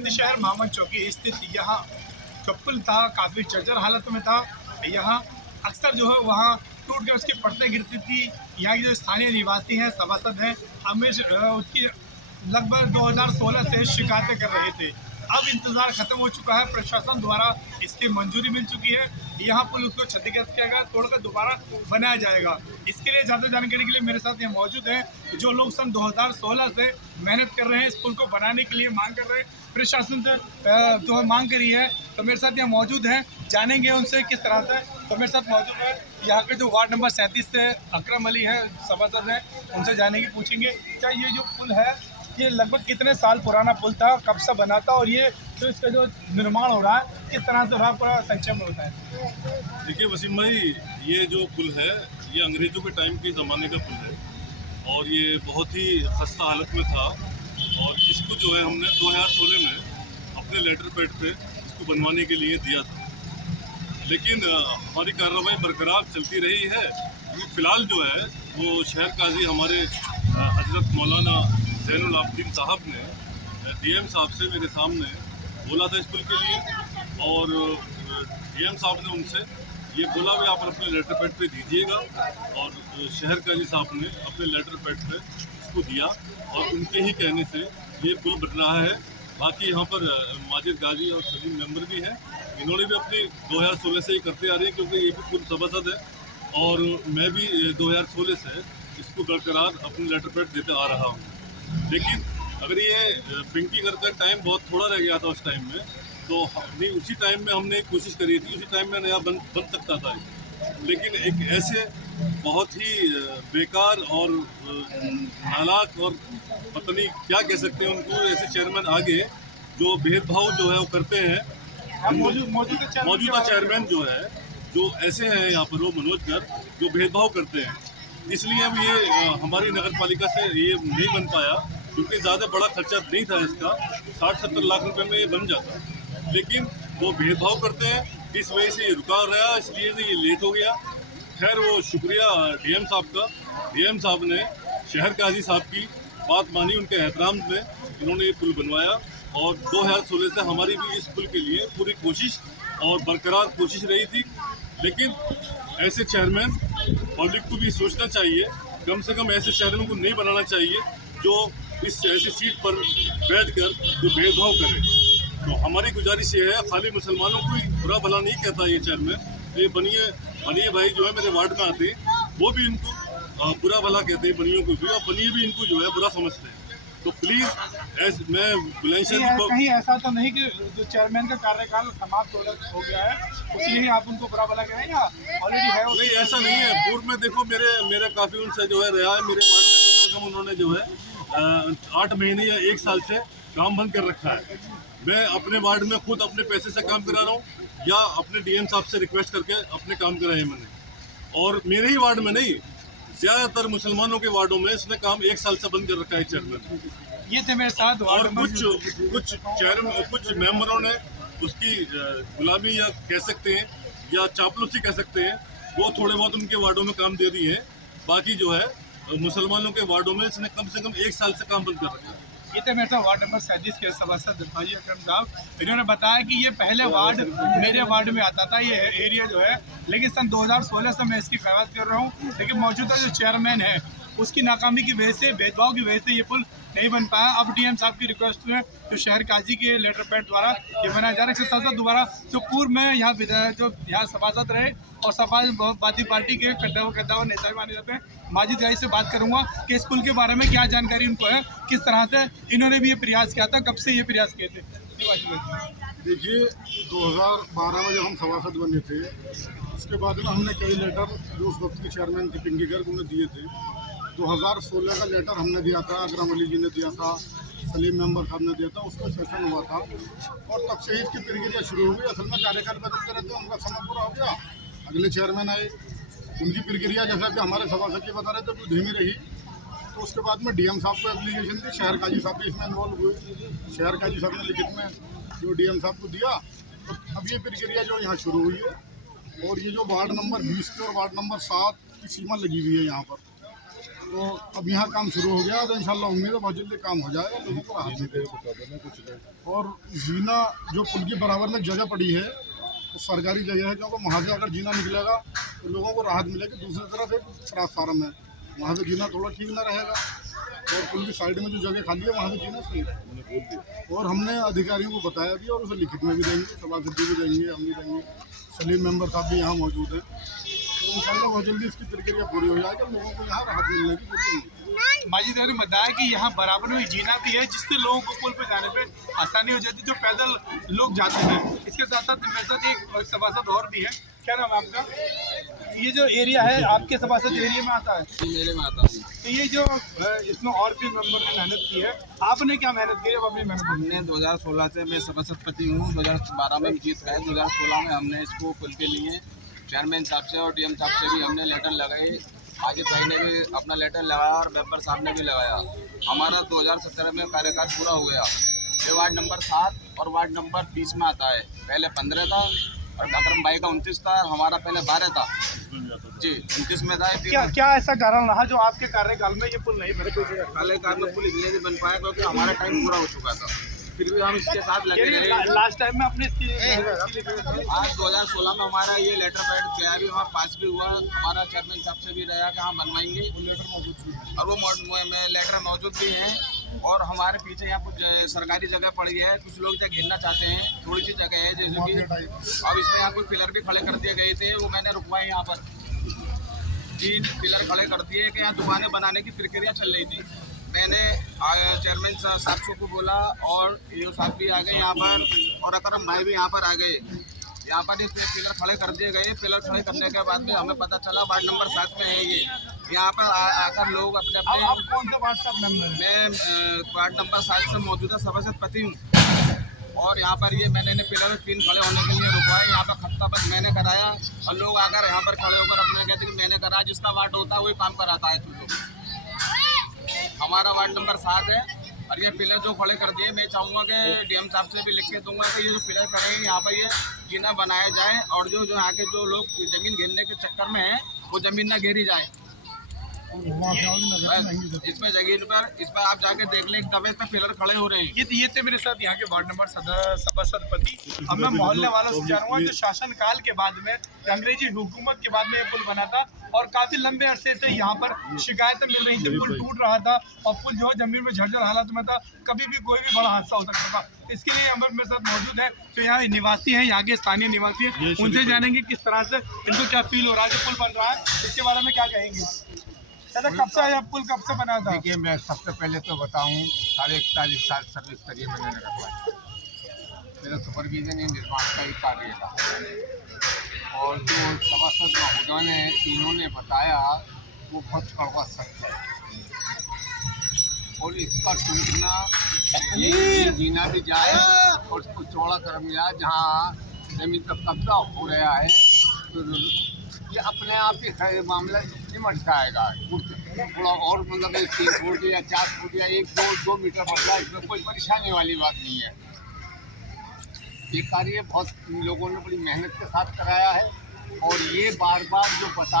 बुलंदशहर मामन चौकी स्थित यहाँ जो पुल था काफ़ी जर्जर हालत में था। यहाँ अक्सर जो है वहाँ टूट के उसकी परतें गिरती थी। यहाँ के जो स्थानीय निवासी हैं, सभासद हैं, हमेशा उसकी लगभग 2016 से शिकायतें कर रहे थे। अब इंतज़ार खत्म हो चुका है, प्रशासन द्वारा इसकी मंजूरी मिल चुकी है। यहाँ पुल उसको क्षतिग्रस्त किया गया, तोड़कर दोबारा बनाया जाएगा। इसके लिए ज़्यादा जानकारी के लिए मेरे साथ यहाँ मौजूद हैं जो लोग सन 2016 से मेहनत कर रहे हैं, इस पुल को बनाने के लिए मांग कर रहे हैं, प्रशासन से जो है मांग करी है। तो मेरे साथ यहाँ मौजूद हैं, जानेंगे उनसे किस तरह से। तो मेरे साथ मौजूद है यहाँ के जो वार्ड नंबर 37 से अकरम अली हैं, सभासद हैं, उनसे जानेंगे, पूछेंगे क्या ये जो पुल है ये लगभग कितने साल पुराना पुल था, कब से बना था, और ये जो इसका जो निर्माण हो रहा है किस तरह से हो रहा है, पूरा संक्षेप में होता है। देखिए वसीम भाई, ये जो पुल है ये अंग्रेज़ों के टाइम के ज़माने का पुल है और ये बहुत ही खस्ता हालत में था। और इसको जो है हमने 2016 में अपने लेटर पैड पे इसको बनवाने के लिए दिया था, लेकिन हमारी कार्रवाई बरकरार चलती रही है। फ़िलहाल जो है वो शहर काजी हमारे हजरत मौलाना ज़ैनुल आबदीन साहब ने डीएम साहब से मेरे सामने बोला था इस पुल के लिए, और डीएम साहब ने उनसे ये बोला भी आप अपने लेटर पैड पे दीजिएगा, और शहर काजी साहब ने अपने लेटर पैड पे इसको दिया और उनके ही कहने से ये पुल बन रहा है। बाकी यहाँ पर माजिद गाजी और सलीम मेंबर भी हैं, इन्होंने भी अपनी 2016 से ये करते आ रहे हैं, क्योंकि ये भी पुल सभासद है और मैं भी 2016 से इसको बरकरार अपने लेटर पैड देते आ रहा हूँ। लेकिन अगर ये पिंकी करके टाइम बहुत थोड़ा रह गया था उस टाइम में, तो नहीं उसी टाइम में हमने कोशिश करी थी, उसी टाइम में नया बन सकता था। लेकिन एक ऐसे बहुत ही बेकार और नालायक और पता नहीं क्या कह सकते हैं उनको, ऐसे चेयरमैन आगे जो भेदभाव जो है वो करते हैं। मौजूदा चेयरमैन जो है जो ऐसे हैं यहाँ पर वो मनोज कर जो भेदभाव करते हैं, इसलिए अब ये हमारी नगर पालिका से ये नहीं बन पाया, क्योंकि ज़्यादा बड़ा खर्चा नहीं था इसका, 60-70 लाख रुपए में ये बन जाता। लेकिन वो भेदभाव करते हैं, इस वजह से ये रुका रहा, इसलिए से ये लेट हो गया। खैर वो शुक्रिया डीएम साहब का, डीएम साहब ने शहर काजी साहब की बात मानी, उनके एहतराम में इन्होंने ये पुल बनवाया। और 2016 से हमारी भी इस पुल के लिए पूरी कोशिश और बरकरार कोशिश रही थी। लेकिन ऐसे चेयरमैन पब्लिक को भी सोचना चाहिए, कम से कम ऐसे चेयरमैन को नहीं बनाना चाहिए जो इस ऐसी सीट पर बैठकर जो भेदभाव करे। तो हमारी गुजारिश ये है, खाली मुसलमानों को ही बुरा भला नहीं कहता ये चेयरमैन, ये बनिए भाई जो है मेरे वार्ड में आते हैं वो भी इनको बुरा भला कहते हैं, बनियों को भी, और बनिए भी इनको जो है बुरा समझते हैं। तो प्लीज़ मैं बुलंदशहर को कहीं ऐसा तो नहीं कि जो चेयरमैन का कार्यकाल समाप्त हो गया है इसलिए आप उनको बुरा भला कह रहे हैं, या ऑलरेडी है? नहीं, ऐसा नहीं है। पूर्व में देखो मेरे काफ़ी उनसे जो है रहा है, मेरे वार्ड में कम से कम उन्होंने जो है 8 महीने या 1 साल से काम बंद कर रखा है। मैं अपने वार्ड में खुद अपने पैसे से काम करा रहा हूँ या अपने डीएम साहब से रिक्वेस्ट करके अपने काम कराए मैंने। और मेरे ही वार्ड में नहीं, ज़्यादातर मुसलमानों के वार्डों में इसने काम 1 साल से बंद कर रखा है चेयरमैन। ये थे मेरे साथ। और कुछ मेंबरों ने उसकी गुलामी या कह सकते हैं या चापलूसी कह सकते हैं, वो थोड़े बहुत उनके वार्डों में काम दे दिए हैं। बाकी जो है मुसलमानों के वार्डों में इसने कम से कम 1 साल से काम बंद कर रखा है। ये थे मेरे साथ वार्ड नंबर 37 के सभासद हाजी अकरम साहब। इन्होंने बताया कि ये पहले वार्ड मेरे वार्ड में आता था ये एरिया जो है, लेकिन सन 2016 से मैं इसकी कागज कर रहा हूँ। लेकिन मौजूदा जो चेयरमैन है उसकी नाकामी की वजह से, भेदभाव की वजह से ये पुल नहीं बन पाया। अब डीएम साहब की रिक्वेस्ट में जो शहर काजी के लेटर पैड द्वारा ये बनाया जा रहा है। इसके साथ साथ दोबारा जो पूर्व में यहाँ विधायक जो यहाँ सभासद रहे और समाजवादी पार्टी के कद्दावर नेता माने जाते हैं, माजिद गाई से बात करूँगा कि इस पुल के बारे में क्या जानकारी उनको है, किस तरह से इन्होंने भी ये प्रयास किया था, कब से ये प्रयास किए थे। देखिए 2012 में जब हम सभासद बने थे, उसके बाद में हमने कई लेटर जो उस वक्त के चेयरमैन थे पिंकी गर्ग उन्हें दिए थे। 2016 का लेटर हमने दिया था, अकरम अली जी ने दिया था, सलीम मेंबर साहब ने दिया था, उसमें सेशन हुआ था और तब से ही इसकी प्रक्रिया शुरू हो गई। असल में कार्यकाल बदलते रहते उनका समय पूरा हो गया, अगले चेयरमैन आए, उनकी प्रक्रिया जैसा कि हमारे सभासद जी बता रहे थे वो धीमी रही। तो उसके बाद में डीएम साहब को एप्लीकेशन दी, शहर काजी साहब भी इसमें इन्वॉल्व हुए, शहर काजी साहब ने लिखित में जो डीएम साहब को दिया। तो अब ये प्रक्रिया जो यहाँ शुरू हुई है और ये जो वार्ड नंबर 20 के और वार्ड नंबर 7 की सीमा लगी हुई है यहाँ पर, तो अब यहाँ काम शुरू हो गया, तो इंशाल्लाह उम्मीद है बहुत जल्दी काम हो जाएगा, लोगों को राहत मिलेगी। और जीना जो पुल के बराबर में जगह पड़ी है तो सरकारी जगह है, क्योंकि वहाँ से अगर जीना निकलेगा तो लोगों को राहत मिलेगी। दूसरी तरफ एक ट्रांसफार्म है, वहाँ से जीना थोड़ा ठीक ना रहेगा, और पुल की साइड में जो जगह खाली है वहाँ से जीना सही रहेगा। और हमने अधिकारियों को बताया भी, और उसे लिखित में भी देंगे, सभापति भी देंगे, हम भी देंगे, सलीम मेंबर साहब भी यहाँ मौजूद हैं। तो इंशाल्लाह बहुत जल्दी इसकी प्रक्रिया पूरी हो जाएगी, लोगों को यहाँ राहत मिलने की पूरी उम्मीद। माजिद ने बताया कि यहाँ बराबर में जीना भी है, जिससे लोगों को पुल पे जाने पे आसानी हो जाती है, जो पैदल लोग जाते हैं। इसके साथ साथ मेरे साथ एक सभासद और भी है। क्या नाम है आपका? ये जो एरिया है आपके सभासद एरिया में आता है? मेरे में आता है। तो ये जो इसमें और भी मेंबर ने मेहनत की है, आपने क्या मेहनत की है? अपनी मेहनत हमने 2016 से मैं सभापति हूँ, 2012 में जीत गए, 2016 में हमने इसको पुल के लिए चेयरमैन साहब से और डीएम साहब से भी हमने लेटर लगाए। आजिद भाई ने भी अपना लेटर लगाया और मेंबर साहब ने भी लगाया। हमारा 2017 में कार्यकाल पूरा हो गया। ये वार्ड नंबर 7 और वार्ड नंबर 20 में आता है। पहले 15 था और अकरम भाई का 29 था, हमारा पहले 12 था जी, 29 में था। क्या ऐसा कारण रहा जो आपके कार्यकाल में ये पुल नहीं बने? कार्यकाल में पुल इसलिए नहीं बन पाया क्योंकि हमारा टाइम पूरा हो चुका था, फिर भी हम इसके साथ लगे रहे। लास्ट टाइम में अपने आज 2016 में हमारा ये लेटर पैड गया भी, हमारा पास भी हुआ, हमारा चेयरमैन साहब से भी रहा कि हाँ बनवाएंगे, और वो लेटर मौजूद भी हैं। और हमारे पीछे यहाँ कुछ सरकारी जगह पड़ी है, कुछ लोग जगह घेरना चाहते हैं, थोड़ी सी जगह है जैसे कि अब इसमें यहाँ कुछ पिलर भी खड़े कर दिए गए थे, वो मैंने रुकवाए यहाँ पर 3 पिलर खड़े कर दिए कि यहाँ दुकानें बनाने की प्रक्रिया चल रही थी। मैंने चेयरमैन साहब को बोला और ये साहब भी आ गए यहाँ पर, और अकरम भाई भी यहाँ पर आ गए। यहाँ पर पिलर खड़े कर दिए गए। पिलर खड़े करने के बाद में हमें पता चला वार्ड नंबर 7 में है ये। यहाँ पर आकर लोग अपने अपने कौन सा वार्ड साहब मेंबर? मैं वार्ड नंबर 7 से मौजूदा सभापति हूँ। और यहाँ पर ये मैंने पिलर 3 खड़े होने के लिए रुकवाए। यहाँ पर खत्ताबंद मैंने कराया और लोग आकर यहाँ पर खड़े होकर अपने कहते कि मैंने कराया, जिसका वार्ड होता है वही काम कराता है। चूँकि हमारा वार्ड नंबर 7 है और ये पिलर जो खड़े कर दिए, मैं चाहूँगा कि डीएम साहब से भी लिख के दूंगा कि ये जो पिलर करेंगे यहाँ पर ये जीना बनाया जाए, और जो यहाँ के जो लोग ज़मीन घेरने के चक्कर में हैं वो ज़मीन ना घेरी जाए। इसमें जगह पर इस पर आप जाके देख लें, एक दफे पे पिलर खड़े हो रहे हैं। ये थे मेरे साथ यहाँ के वार्ड नंबर सभापति। अब मैं मोहल्ले वालों से जानूंगा जो शासन काल के बाद में, अंग्रेजी हुकूमत के बाद में ये पुल बना था और काफी लंबे अरसे से यहाँ पर शिकायतें मिल रही थी, पुल टूट रहा था और पुल जो है जमीन में झरझर हालत में था, कभी भी कोई भी बड़ा हादसा हो सकता था। इसके लिए हमारे मेरे साथ मौजूद है तो यहाँ निवासी हैं, यहाँ के स्थानीय निवासी हैं, उनसे जानेंगे किस तरह से इनको क्या फील हो रहा है जो पुल बन रहा है, इसके बारे में क्या कहेंगे। दादा कब से आया पुल, कब से बना था? देखिए मैं सबसे पहले तो बताऊं 41 साल सर्विस करिए मैंने रखवाया। मेरा सुपरविजन इन निर्माण का ही कार्य था, और जो सभासद महोदय ने इन्होंने बताया वो बहुत कड़वा सत्य है। और इसका टूटना जीना भी जाए और उसको चौड़ा कर मिला, जहाँ जमीन का कब्जा हो रहा है तो ये अपने आप ही मामला निमट जाएगा। थोड़ा और मतलब 3 फुट या 4 फुट या 1-2 मीटर बढ़ जाए, इसमें कोई परेशानी वाली बात नहीं है। ये कार्य बहुत लोगों ने बड़ी मेहनत के साथ कराया है, और ये बार बार जो बता